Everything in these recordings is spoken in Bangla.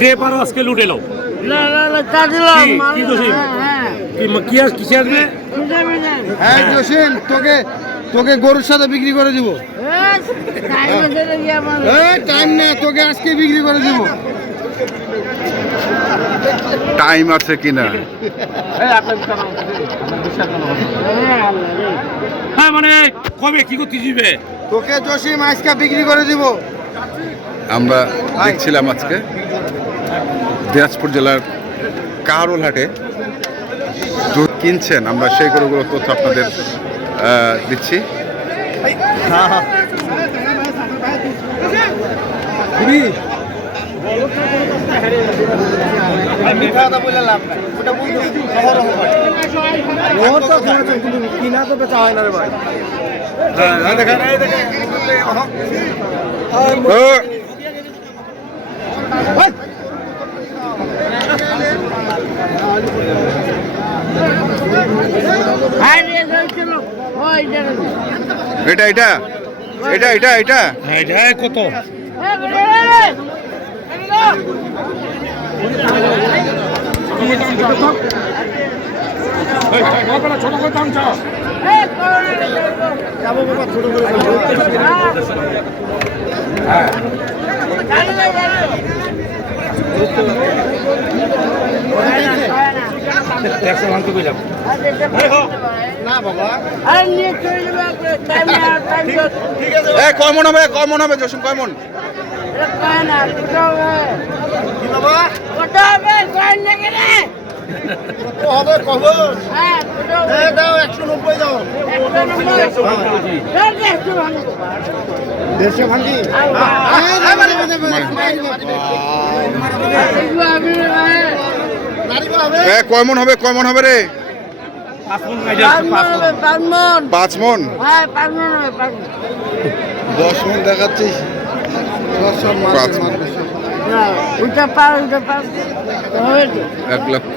যে পারো আজকে লুটে নাও। না না না তা দিলাম কি- কি দোষী? হ্যাঁ কি- কি আস কিসে আসবে? বুঝে বুঝে হ্যাঁ। জসিম তোকে তোকে গরুর সাথে বিক্রি করে দিব। টাইমে তোকে আজকে বিক্রি করে দিব। টাইম আছে কিনা? হ্যাঁ হ্যাঁ মানে কবে কি করতে দিবে তোকে জসিম আজকে বিক্রি করে দিব। আমরা দেখছিলাম আজকে দিনাজপুর জেলার কাহারোল হাটে দুধ কিনছেন। আমরা সেই গরুগুলোর তথ্য আপনাদের দিচ্ছি। কিনা তো বেচা হয় না রে ভাই ও, হাই রে চলো ওই জায়গা এটা? এটা এটা এটা? এটা কত? ছোট করে দাম চাও করে যাব বাবা ছোট করে হ্যাঁ। জানি না জানি একশো ভাঙতে পেলাম না বাবা। আরে নিয়ে চলে যাবে টাইম না টাইম তো এ কয় মন হবে কয় মন হবে জসিম কয় মন? এটা কয় না দুটো হবে। হ্যাঁ দাও একশো নব্বই দাও। দেড়শো ভাঙ্গি আমি এ কয় হবে কয় মন হবে রে? পাঁচ মন মন। হ্যাঁ দশ মন মন এক লক্ষ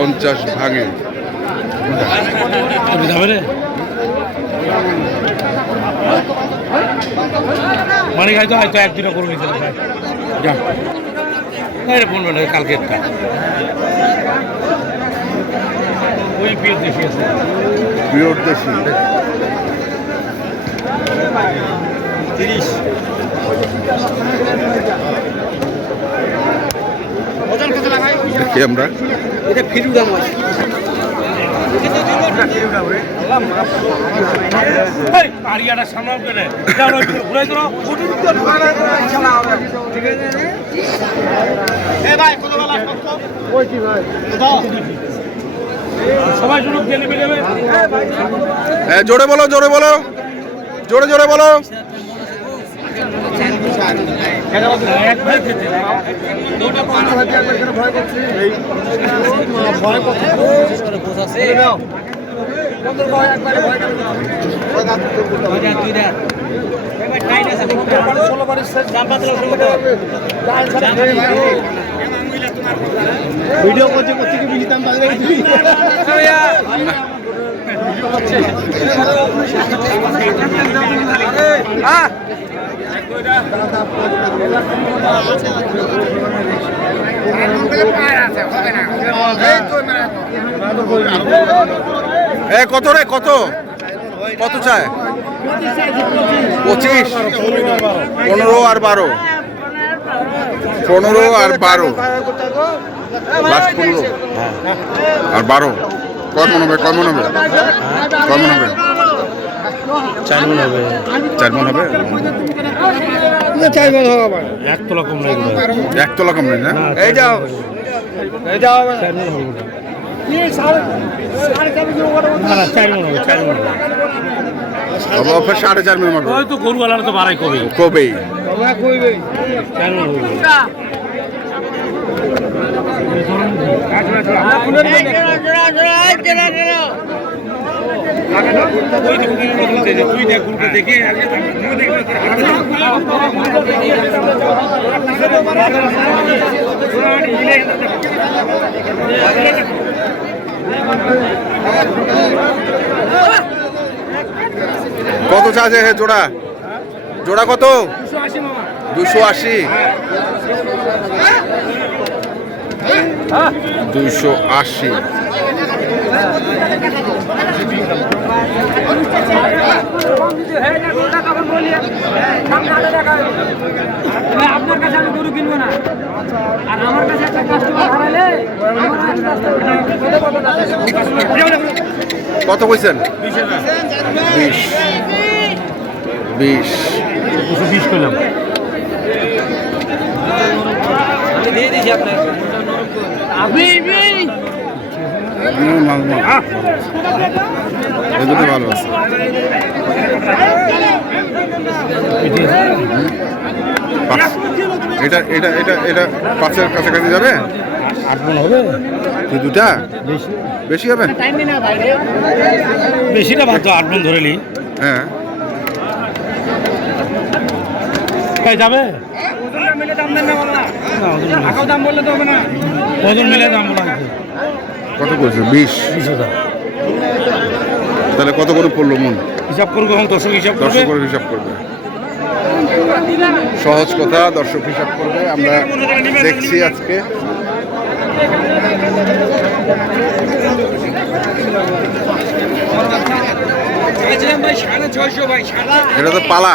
পঞ্চাশ ভাঙে। মানে হয়তো হয়তো একদিনও করে নিয়েছিলাম ভাই যা। না রে বলবেন না কালকে একটা। ওই বিয়ের দেশি আছে। পিওর দেশি। দেখি আমরা। এটা ফিরু দাম আছে এই, আরিয়াটা সামনে কেনে ঘুরাই তো? সবাই বেরোবে এ, জোরে বলো জোরে বলো। জোরে জোরে বলো। ভাই খেতে ভিডিও করছে পাওয়া যায় এ কত রে কত? কত চায়? পঁচিশ। পনেরো আর বারো। পনেরো আর বারো। লাস্ট পনেরো। আর বারো। কয় মন হবে? কয় মন হবে? মন হবে? চার মন হবে। চার মন হবে? চাইবেন হবে এক তোলা কম লাগবে একতলা কম নেই না? এই যাও। এই যাও। চার মন হবে। না চার মন হবে চার মন হবে। অফার সাড়ে চার মন হবে হয়তো গরুওয়ালারা তো বাড়াই কবে? গরুটা দেখে কত হে জোড়া? জোড়া কত? দুশো আশি। দুশো আশি। আপনার কাছে আমি গরু কিনবো না আর আমার কাছে একটা কাস্টমার হারালে কত কইছেন বিশ করলাম এই দুটো ভালো আছে। পাঁচ। এটা এটা এটা এটা পাঁচের কাছাকাছি যাবে? আট মন হবে। দুটা? বেশি। হবে? বেশিটা ভাত আট মন ধরে নি হ্যাঁ। তাই যাবে? মিলে দাম দেন না বল। না না, ওজন মিলে- দাম বললে তো হবে না। ওজন মিলে দাম বলা। কত করছে? বিশ? বিশ হাজার। তাহলে কত করে পড়ল মন? হিসাব করব এখন দর্শক হিসাব দর্শক করে হিসাব করবে। সহজ কথা দর্শক হিসাব করবে। আমরা দেখছি আজকে। এটা তো পালা।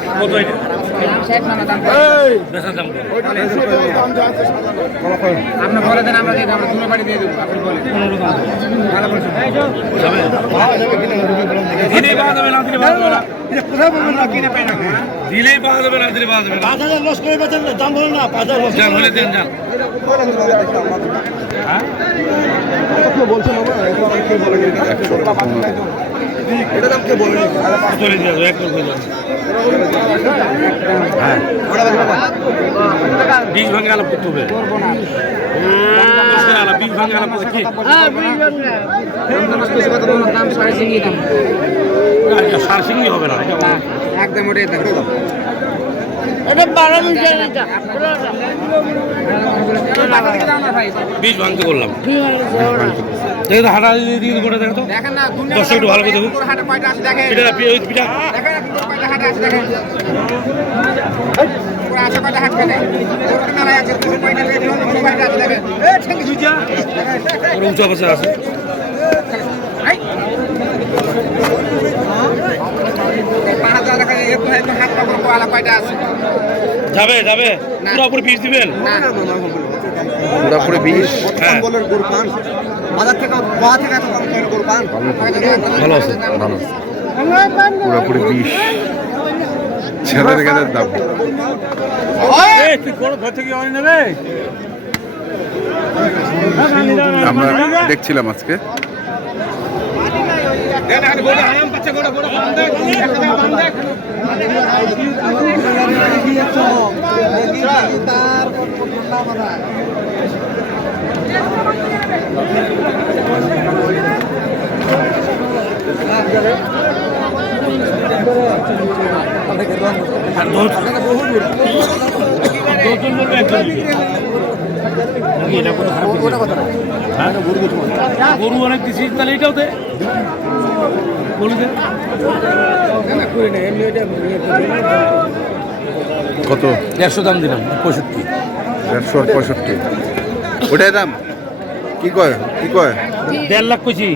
কত এটা? আপনি বলে দেন আমরা আমরা দুটো বাড়ি দিয়ে দেবো আপনি বলেন। পনেরো দাম যাবে দিলেই পাওয়া যাবে না দিলে পাওয়া যাবে পাঁচ হাজার লস করে বেচেন না দাম বলেন না পাঁচ হাজার লস হলে দেন যান হ্যাঁ চলে দিয়ে যাবে এক করে হ্যাঁ। বীজ ভাঙে আলাপ করতে হবে আলাপ বীজ ভাঙে আলাপ করতে কি দাম সাড়ে দাম সার সিঙ্গি হবে না। একদম ওটাই দাম। এটা বারো বীজ ভাঙতে করলাম দেখে তো হাঁটা দিয়ে করে দেখো তো দেখেন না দর্শক একটু ভালো করে দেখুন হাটে কয়টা আছে দেখেন পিঠা পিঠা দেখেন দেখেন পুরো দেখেন উঁচু অবস্থা আছে যাবে যাবে পুরো উপরে বীজ দিবেন না পুরোপুরি বিশ হ্যাঁ বাজার থেকে বাজার থেকে এত কম গরু ভালো আছে ভালো পুরোপুরি বিশ ছেলের গেলের দাম কোন আমরা দেখছিলাম আজকে দশ দশজন বলবে একজন নিবে। নাকি এটা কোনো খারাপ কিছু না? হ্যাঁ? গরু অনেক দিছি তাহলে এটাও দে। কত? দেড়শো দাম দিলাম পঁয়ষট্টি। দেড়শো আর পঁয়ষট্টি। ওটাই দাম? কি কয়? কি কয়? দেড় লাখ কইছি।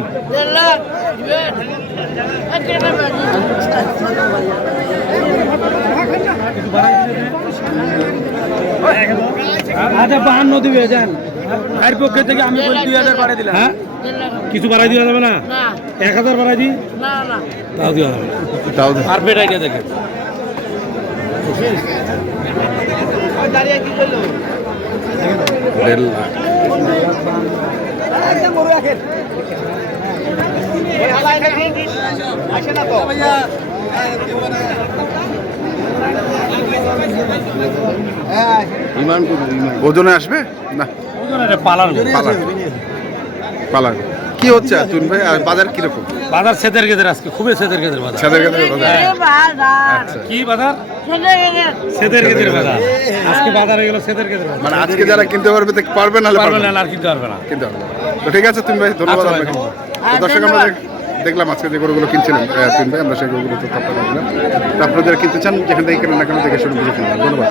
আচ্ছা বাহান্ন দিবে যান এর পক্ষে থেকে আমি বলি দুই হাজার বাড়িয়ে দিলাম। হ্যাঁ? কিছু বাড়াই দেওয়া যাবে না? না। এক হাজার বাড়াই দিই? না না। তাও দেওয়া যাবে তাও আর পেট আইডিয়া দেখে দেড় লাখ ওজনে আসবে? না। পালার গরু। পালা পালা কি হচ্ছে তুন ভাই? আর বাজার কীরকম? বাজার সেদের গেদের আজকে খুবই সেদের গেদের বাজার। সাদের কাছে বাজার। আচ্ছা। কি বাজার? সেদের গেদের বাজার আজকে বাজারে গেল সেদের গেদের মানে আজকে যারা কিনতে পারবে তো পারবে না পারবে না আর কিনতে পারবে না। কিনতে পারবে তো ঠিক আছে তুমি ভাই ধন্যবাদ আচ্ছা আপনাকে। দর্শক আমরা দেখলাম আজকে যে গরুগুলো কিনছিলেন তিন ভাই আমরা সেই গরুগুলো তো আপনারা দেখলাম আপনারা যারা কিনতে চান যেখান থেকে কেনেন না কেন দেখে শুরু বুঝে কিনবেন ধন্যবাদ।